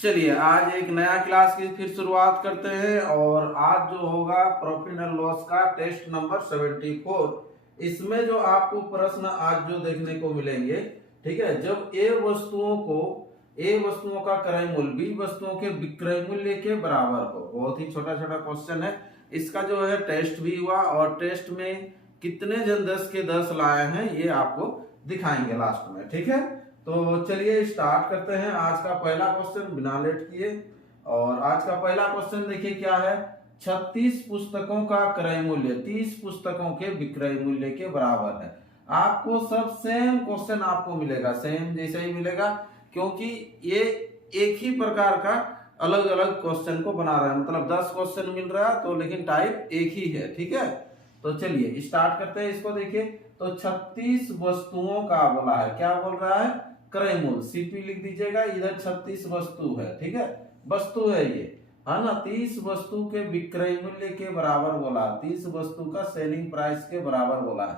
चलिए आज एक नया क्लास की फिर शुरुआत करते हैं और आज जो होगा प्रॉफिट एंड लॉस का टेस्ट नंबर 74। इसमें जो आपको प्रश्न आज जो देखने को मिलेंगे, ठीक है, जब ए वस्तुओं का क्रय मूल्य बी वस्तुओं के विक्रय मूल्य के बराबर हो। बहुत ही छोटा छोटा क्वेश्चन है। इसका जो है टेस्ट भी हुआ और टेस्ट में कितने जन 10 के 10 लाए हैं ये आपको दिखाएंगे लास्ट में, ठीक है। तो चलिए स्टार्ट करते हैं आज का पहला क्वेश्चन बिना लेट किए। और आज का पहला क्वेश्चन देखिए क्या है। 36 पुस्तकों का क्रय मूल्य 30 पुस्तकों के विक्रय मूल्य के बराबर है। आपको सब सेम क्वेश्चन आपको मिलेगा, सेम जैसे ही मिलेगा, क्योंकि ये एक ही प्रकार का अलग अलग क्वेश्चन को बना रहा है। मतलब 10 क्वेश्चन मिल रहा है तो लेकिन टाइप एक ही है, ठीक है। तो चलिए स्टार्ट करते हैं इसको। देखिए तो 36 वस्तुओं का बोला है, क्या बोल रहा है, क्रय मूल्य। सीपी लिख दीजिएगा, इधर 36 वस्तु है, ठीक है, वस्तु है ये, है ना। 30 वस्तु के विक्रय मूल्य के बराबर बोला, 30 वस्तु का सेलिंग प्राइस के बराबर बोला है।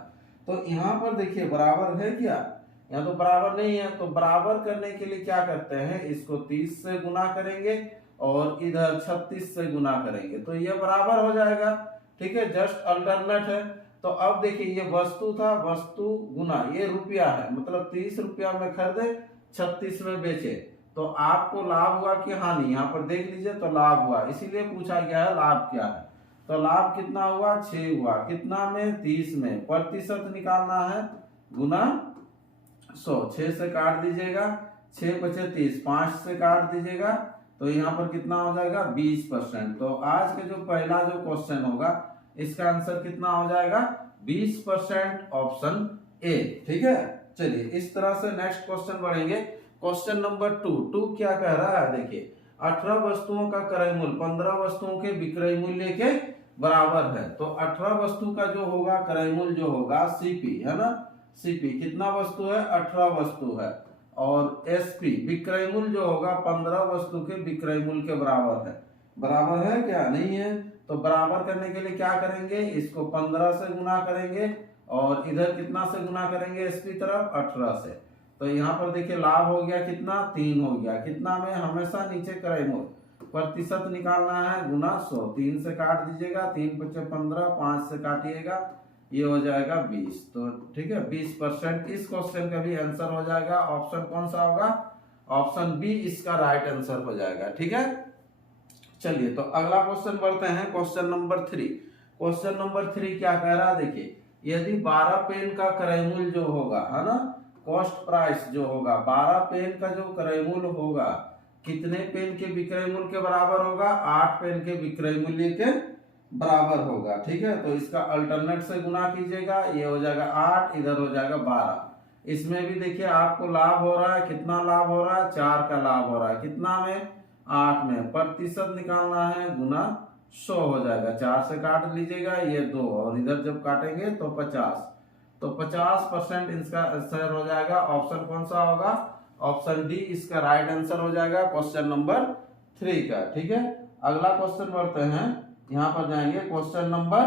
तो यहाँ पर देखिए बराबर है क्या, यहाँ तो बराबर नहीं है। तो बराबर करने के लिए क्या करते हैं, इसको 30 से गुना करेंगे और इधर 36 से गुना करेंगे तो ये बराबर हो जाएगा, ठीक है। जस्ट अल्टरनेट है। तो अब देखिए ये वस्तु था, वस्तु गुना ये रुपया है, मतलब 30 रुपया में खरीदे 36 में बेचे तो आपको लाभ हुआ कि हानि, यहाँ पर देख लीजिए तो लाभ हुआ, इसीलिए पूछा गया है लाभ क्या है। तो लाभ कितना हुआ, 6 हुआ, कितना में, 30 में। प्रतिशत निकालना है, गुना 100, 6 से काट दीजिएगा, 6 बचे 30, 5 से काट दीजिएगा तो यहाँ पर कितना हो जाएगा 20%। तो आज का जो पहला जो क्वेश्चन होगा इसका आंसर कितना हो जाएगा 20%, ऑप्शन ए, ठीक है। चलिए इस तरह से नेक्स्ट क्वेश्चन बढ़ेंगे। क्वेश्चन नंबर 2 क्या कह रहा है, देखिए 18 वस्तुओं का क्रय मूल्य 15 वस्तुओं के विक्रय मूल्य के बराबर है। तो 18 वस्तु का जो होगा क्रय मूल्य जो होगा सीपी, है ना। सीपी कितना वस्तु है, 18 वस्तु है। और एसपी विक्रय मूल्य जो होगा 15 वस्तु के विक्रय मूल्य के बराबर है। बराबर है क्या, नहीं है। तो बराबर करने के लिए क्या करेंगे, इसको 15 से गुना करेंगे और इधर कितना से गुना करेंगे, एसपी तरफ 18 से। तो यहाँ पर देखिए लाभ हो गया कितना, 3 हो गया, कितना में, हमेशा नीचे क्रय मूल्य। प्रतिशत निकालना है, गुना 100, 3 से काट दीजिएगा, 3 बचे 15, 5 से काटिएगा, ये हो जाएगा 20। तो ठीक है 20%। इस क्वेश्चन का भी आंसर हो जाएगा। ऑप्शन कौन सा होगा, ऑप्शन बी इसका राइट आंसर हो जाएगा, ठीक है। चलिए तो अगला क्वेश्चन बढ़ते हैं, क्वेश्चन नंबर 3। क्वेश्चन नंबर 3 क्या कह रहा है, देखिए यदि 12 पेन का क्रय मूल्य जो होगा, है ना, कॉस्ट प्राइस जो होगा, 12 पेन का जो क्रय मूल्य होगा कितने पेन के विक्रय मूल्य के बराबर होगा, 8 पेन के विक्रय मूल्य के बराबर होगा, ठीक है। तो इसका अल्टरनेट से गुना कीजिएगा, ये हो जाएगा 8, इधर हो जाएगा 12। इसमें भी देखिए आपको लाभ हो रहा है, कितना लाभ हो रहा है, 4 का लाभ हो रहा है, कितना में, 8 में। प्रतिशत निकालना है, गुना 100 हो जाएगा, 4 से काट लीजिएगा, ये 2 और इधर जब काटेंगे तो 50। तो 50% इसका आंसर हो जाएगा। ऑप्शन कौन सा होगा, ऑप्शन डी इसका राइट आंसर हो जाएगा क्वेश्चन नंबर 3 का, ठीक है। अगला क्वेश्चन बढ़ते हैं, यहाँ पर जाएंगे क्वेश्चन नंबर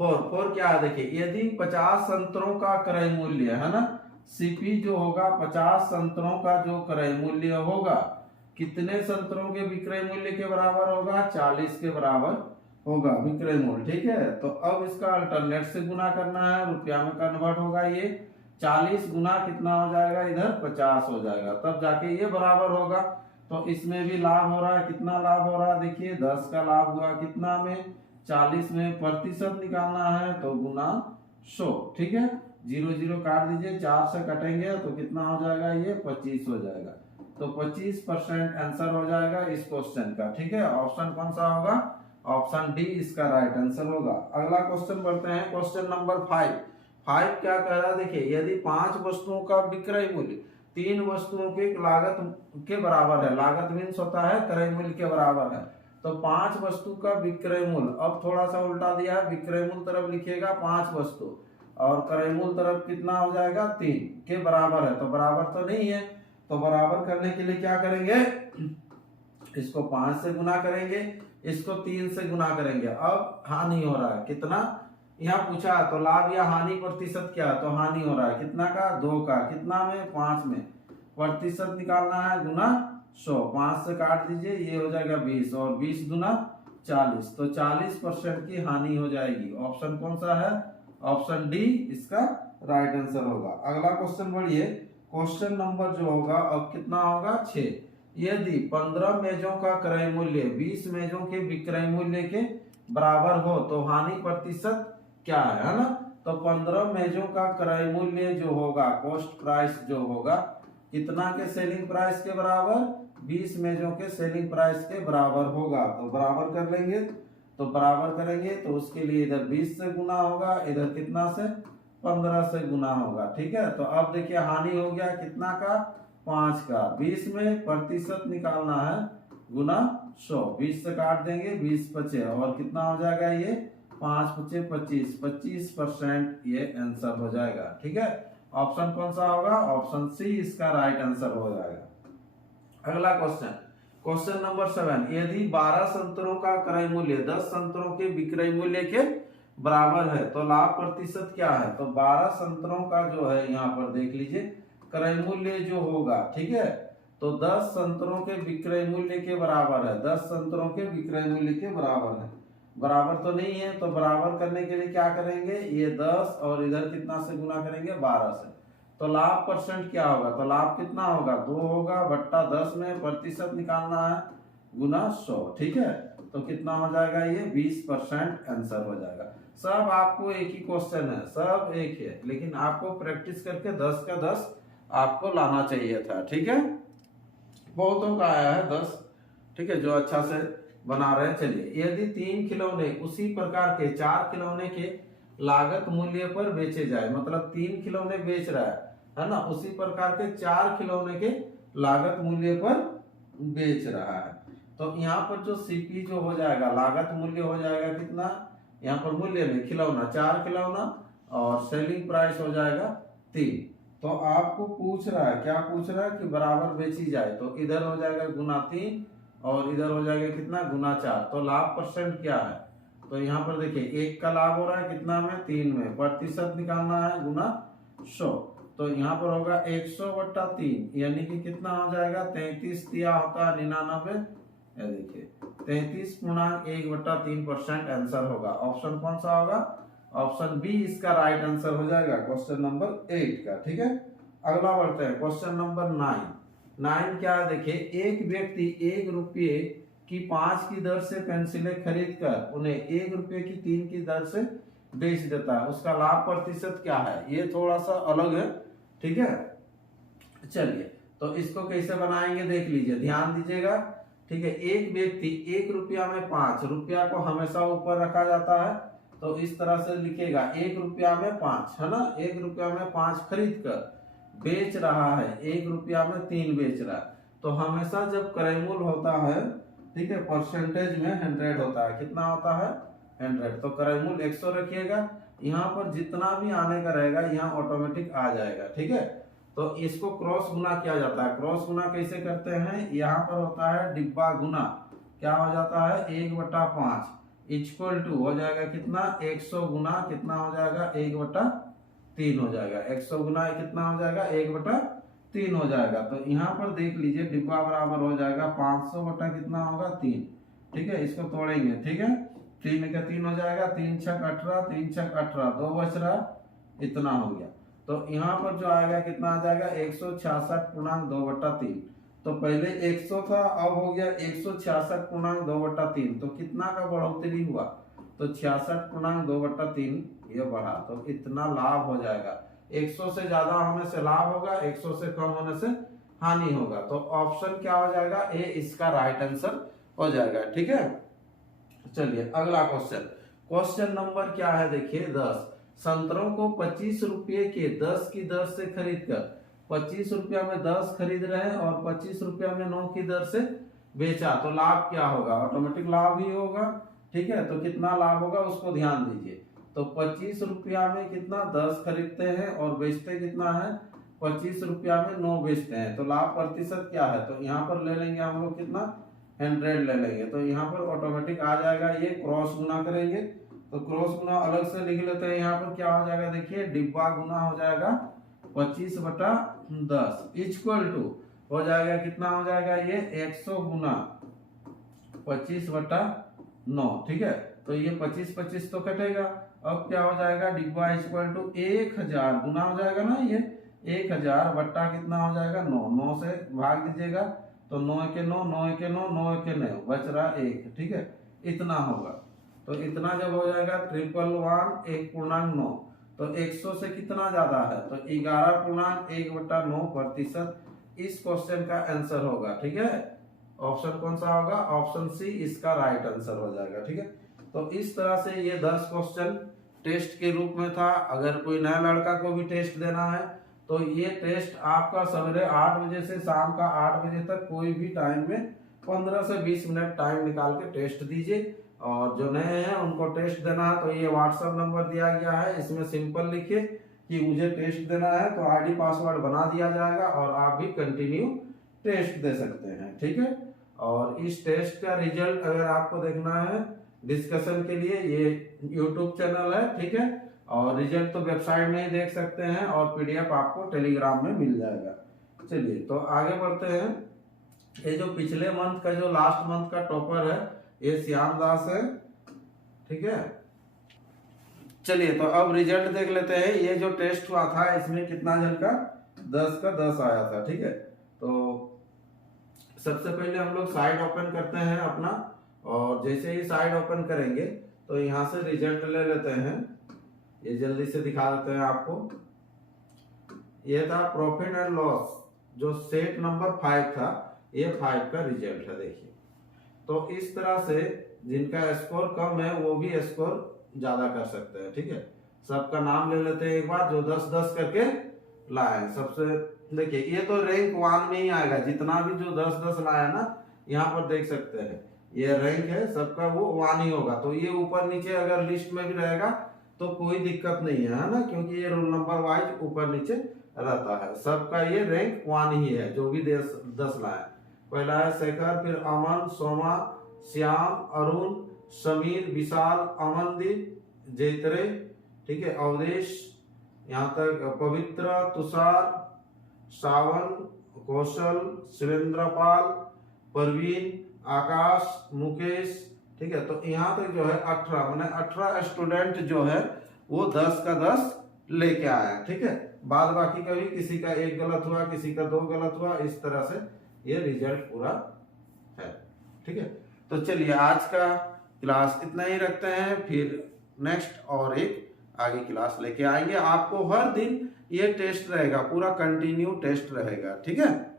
4 क्या है, देखिए यदि 50 संतरों का क्रय मूल्य, है ना, सीपी जो होगा 50 संतरों का जो क्रय मूल्य होगा कितने संतरों के विक्रय मूल्य के बराबर होगा, 40 के बराबर होगा विक्रय मूल्य, ठीक है। तो अब इसका अल्टरनेट से गुना करना है, रुपया में कन्वर्ट होगा, ये 40 गुना कितना हो जाएगा, इधर 50 हो जाएगा, तब जाके ये बराबर होगा। तो इसमें भी लाभ हो रहा है, कितना लाभ हो रहा है, देखिए 10 का लाभ हुआ, कितना में, 40 में। प्रतिशत निकालना है तो गुना 100, ठीक है। 0 0 काट दीजिए, 4 से कटेंगे तो कितना हो जाएगा, ये 25 हो जाएगा। तो 25% आंसर हो जाएगा इस क्वेश्चन का, ठीक है। ऑप्शन कौन सा होगा, ऑप्शन डी इसका राइट आंसर होगा। अगला क्वेश्चन बढ़ते हैं, क्वेश्चन नंबर 5 क्या कह रहा है, देखिए यदि 5 वस्तुओं का विक्रय मूल्य 3 वस्तुओं की लागत के बराबर है, लागत मीन्स होता है क्रय मूल्य के बराबर है। तो 5 वस्तु का विक्रय मूल्य, अब थोड़ा सा उल्टा दिया है, विक्रय मूल्य तरफ लिखिएगा 5 वस्तु और क्रय मूल्य तरफ कितना हो जाएगा, 3 के बराबर है। तो बराबर तो नहीं है, तो बराबर करने के लिए क्या करेंगे, इसको 5 से गुना करेंगे, इसको 3 से गुना करेंगे। अब हानि हो रहा है, कितना, यहाँ पूछा तो लाभ या हानि प्रतिशत क्या, तो हानि हो रहा है, कितना का, 2 का, कितना में, 5 में। प्रतिशत निकालना है गुना 100, 5 से काट दीजिए, ये हो जाएगा 20 और 20 गुना 40, तो 40% की हानि हो जाएगी। ऑप्शन कौन सा है? ऑप्शन डी इसका राइट आंसर होगा। अगला क्वेश्चन बढ़िए, क्वेश्चन नंबर जो होगा अब कितना होगा 6। यदि 15 मेजों का क्रय मूल्य 20 मेजों के विक्रय मूल्य के बराबर हो तो हानि प्रतिशत क्या है ना? तो 15 मेजों का क्रय मूल्य जो होगा, कॉस्ट प्राइस जो होगा, कितना के सेलिंग प्राइस के बराबर? 20 मेजों के सेलिंग प्राइस के बराबर होगा। तो बराबर कर लेंगे, तो बराबर करेंगे तो उसके लिए इधर 20 से गुना होगा, इधर कितना से? 15 से गुना होगा। ठीक है, तो अब देखिए हानि हो गया कितना का? 5 का। 20 में प्रतिशत निकालना है गुना 100, 20 से काट देंगे, 20 बचे और कितना हो जाएगा ये? 5 बचे 25, 25% ये आंसर हो जाएगा। ठीक है, ऑप्शन कौन सा होगा? ऑप्शन सी इसका राइट आंसर हो जाएगा। अगला क्वेश्चन, क्वेश्चन नंबर 7। यदि 12 संतरों का क्रय मूल्य 10 संतरों के विक्रय मूल्य के बराबर है तो लाभ प्रतिशत क्या है? तो 12 संतरों का जो है यहाँ पर देख लीजिए क्रय मूल्य जो होगा, ठीक है, तो 10 संतरों के विक्रय मूल्य के बराबर है। 10 संतरों के विक्रय मूल्य के बराबर है। बराबर तो नहीं है, तो बराबर करने के लिए क्या करेंगे? ये 10 और इधर कितना से गुना करेंगे? 12 से। तो लाभ परसेंट क्या होगा? तो लाभ कितना होगा? 2 होगा बट्टा 10 में प्रतिशत निकालना है गुना 100। ठीक है, तो कितना हो जाएगा? ये 20% आंसर हो जाएगा। सब आपको एक ही क्वेश्चन है, सब एक है, लेकिन आपको प्रैक्टिस करके 10 का 10 आपको लाना चाहिए था। ठीक है, बहुतों का आया है 10। ठीक है, जो अच्छा से बना रहे हैं। चलिए, यदि 3 खिलौने उसी प्रकार के 4 खिलौने के लागत मूल्य पर बेचे जाए, मतलब 3 खिलौने बेच रहा है ना, उसी प्रकार के 4 खिलौने के लागत मूल्य पर बेच रहा है, तो यहाँ पर जो सीपी जो हो जाएगा, लागत मूल्य हो जाएगा कितना? यहाँ पर मूल्य में खिलौना 4 खिलौना और सेलिंग प्राइस हो जाएगा 3। तो आपको पूछ रहा है, क्या पूछ रहा है? कि बराबर बेची जाए, तो इधर हो जाएगा गुना 3 और इधर हो जाएगा कितना? गुना 4। तो लाभ परसेंट क्या है? तो यहाँ पर देखिए 1 का लाभ हो रहा है कितना में? 3 में। प्रतिशत निकालना है गुना 100, तो यहाँ पर होगा 100 बट्टा 3, यानी कि कितना हो जाएगा? 33 दिया होता है 99, ये देखिए 33.1/3% आंसर होगा। ऑप्शन कौन सा होगा? ऑप्शन बी इसका राइट आंसर हो जाएगा क्वेश्चन नंबर 8 का। ठीक है, अगला बढ़ते हैं, क्वेश्चन नंबर 9 क्या है? देखिए, एक व्यक्ति 1 रुपये की 5 की दर से पेंसिलें खरीद कर उन्हें 1 रुपये की 3 की दर से बेच देता है, उसका लाभ प्रतिशत क्या है? ये थोड़ा सा अलग है। ठीक है, चलिए तो इसको कैसे बनाएंगे देख लीजिए, ध्यान दीजिएगा। ठीक है, एक व्यक्ति 1 रुपया में 5 रुपया को हमेशा ऊपर रखा जाता है, तो इस तरह से लिखेगा 1 रुपया में 5, है ना, 1 रुपया में 5 खरीद कर बेच रहा है, 1 रुपया में 3 बेच रहा है। तो हमेशा जब क्रय मूल्य होता है, ठीक है, परसेंटेज में 100 होता है। कितना होता है? 100। तो क्रय मूल्य 100 रखिएगा, यहाँ पर जितना भी आने का रहेगा यहाँ ऑटोमेटिक आ जाएगा। ठीक है, तो इसको क्रॉस गुना किया जाता है। क्रॉस गुना कैसे करते हैं? यहाँ पर होता है डिब्बा गुना, क्या हो जाता है? 1/5 इक्वल टू हो जाएगा कितना? 100 गुना कितना हो जाएगा? 1/3 हो जाएगा। 100 गुना कितना हो जाएगा? 1/3 हो जाएगा। तो यहाँ पर देख लीजिए डिब्बा बराबर हो जाएगा 500 बटा कितना होगा? 3। ठीक है, इसको तोड़ेंगे। ठीक है, 3 का 3 हो जाएगा, 3 छक 18, 3 छक 18, 2 बच रहा, इतना हो गया। तो यहाँ पर जो आएगा कितना आ जाएगा? 166.2/3। तो पहले 100 था, अब हो गया 166.2/3, तो कितना का बढ़ोतरी हुआ? तो 66.2/3 ये बढ़ा, तो इतना लाभ हो जाएगा। 100 से ज्यादा होने से लाभ होगा, 100 से कम होने से हानि होगा। तो ऑप्शन क्या हो जाएगा? ए इसका राइट आंसर हो जाएगा। ठीक है, चलिए अगला क्वेश्चन, क्वेश्चन नंबर क्या है? देखिए 10 संतरों को 25 रुपये के 10 की दर से खरीद कर 25 रुपया में 10 खरीद रहे हैं और 25 रुपया में 9 की दर से बेचा, तो लाभ क्या होगा? ऑटोमेटिक लाभ ही होगा। ठीक है, तो कितना लाभ होगा उसको ध्यान दीजिए। तो 25 रुपया में कितना? 10 खरीदते हैं और बेचते कितना है? 25 रुपया में 9 बेचते हैं, तो लाभ प्रतिशत क्या है? तो यहाँ पर ले लेंगे हम लोग कितना? 100 ले लेंगे, तो यहाँ पर ऑटोमेटिक आ जाएगा। ये क्रॉस गुना करेंगे, तो क्रॉस गुना अलग से लिख लेते हैं। यहाँ पर क्या हो जाएगा? देखिए डिब्बा गुना हो जाएगा 25 बटा 10 इक्वल टू हो जाएगा, कितना हो जाएगा ये 100 गुना 25/9। ठीक है, तो ये 25 तो कटेगा। अब क्या हो जाएगा, डिब्बा इक्वल टू 1000 गुना हो जाएगा ना, ये 1000 बट्टा कितना हो जाएगा 9, 9 से भाग दीजिएगा तो 9 के 9, 9 के 9, 9 के 9 बच रहा 1। ठीक है, इतना होगा। तो इतना जब हो जाएगा 111 1.9, तो 100 से कितना ज्यादा है, तो 11.1/9%। इस क्वेश्चन का आंसर होगा। ठीक है, ऑप्शन कौन सा होगा, ऑप्शन सी इसका राइट आंसर हो जाएगा। ठीक है, तो इस तरह से ये 10 क्वेश्चन टेस्ट के रूप में था। अगर कोई नया लड़का को भी टेस्ट देना है तो ये टेस्ट आपका सवेरे 8 बजे से शाम का 8 बजे तक कोई भी टाइम में 15 से 20 मिनट टाइम निकाल के टेस्ट दीजिए। और जो नए हैं उनको टेस्ट देना है तो ये व्हाट्सएप नंबर दिया गया है, इसमें सिंपल लिखिए कि मुझे टेस्ट देना है, तो आईडी पासवर्ड बना दिया जाएगा और आप भी कंटिन्यू टेस्ट दे सकते हैं। ठीक है, और इस टेस्ट का रिजल्ट अगर आपको देखना है डिस्कशन के लिए, ये यूट्यूब चैनल है। ठीक है, और रिजल्ट तो वेबसाइट में ही देख सकते हैं और पीडीएफ आपको टेलीग्राम में मिल जाएगा। चलिए तो आगे बढ़ते हैं। ये जो पिछले मंथ का जो लास्ट मंथ का टॉपर है ये श्याम दास है। ठीक है, चलिए तो अब रिजल्ट देख लेते हैं। ये जो टेस्ट हुआ था इसमें कितना जन का 10 का 10 आया था। ठीक है, तो सबसे पहले हम लोग साइट ओपन करते हैं अपना, और जैसे ही साइट ओपन करेंगे तो यहाँ से रिजल्ट ले लेते हैं। ये जल्दी से दिखा देते हैं आपको। ये था प्रॉफिट एंड लॉस, जो सेट नंबर 5 था, ये 5 का रिजल्ट है। देखिए, तो इस तरह से जिनका स्कोर कम है वो भी स्कोर ज्यादा कर सकते हैं। ठीक है, सबका नाम ले लेते हैं एक बार, जो 10-10 करके लाए। सबसे देखिए, ये तो रैंक 1 में ही आएगा, जितना भी जो 10-10 लाया ना, यहाँ पर देख सकते हैं ये रैंक है सबका, वो 1 ही होगा। तो ये ऊपर नीचे अगर लिस्ट में भी रहेगा तो कोई दिक्कत नहीं है ना, क्योंकि ये रोल नंबर वाइज ऊपर नीचे रहता है। सबका ये रैंक 1 ही है जो भी 10 लाए। पहला है शेखर, फिर अमन, सोमा, श्याम, अरुण, समीर, विशाल, अमनदीप, जैतरे, ठीक है, अवधेश, यहाँ तक पवित्र, तुषार, सावन, कौशल, शिवेंद्रपाल, परवीन, आकाश, मुकेश। ठीक है, तो यहाँ तक जो है 18 मैंने 18 स्टूडेंट जो है वो 10 का 10 लेके आया। ठीक है, बाद बाकी का भी किसी का 1 गलत हुआ, किसी का 2 गलत हुआ, इस तरह से ये रिजल्ट पूरा है। ठीक है, तो चलिए आज का क्लास इतना ही रखते हैं, फिर नेक्स्ट और एक आगे क्लास लेके आएंगे। आपको हर दिन ये टेस्ट रहेगा, पूरा कंटिन्यू टेस्ट रहेगा। ठीक है।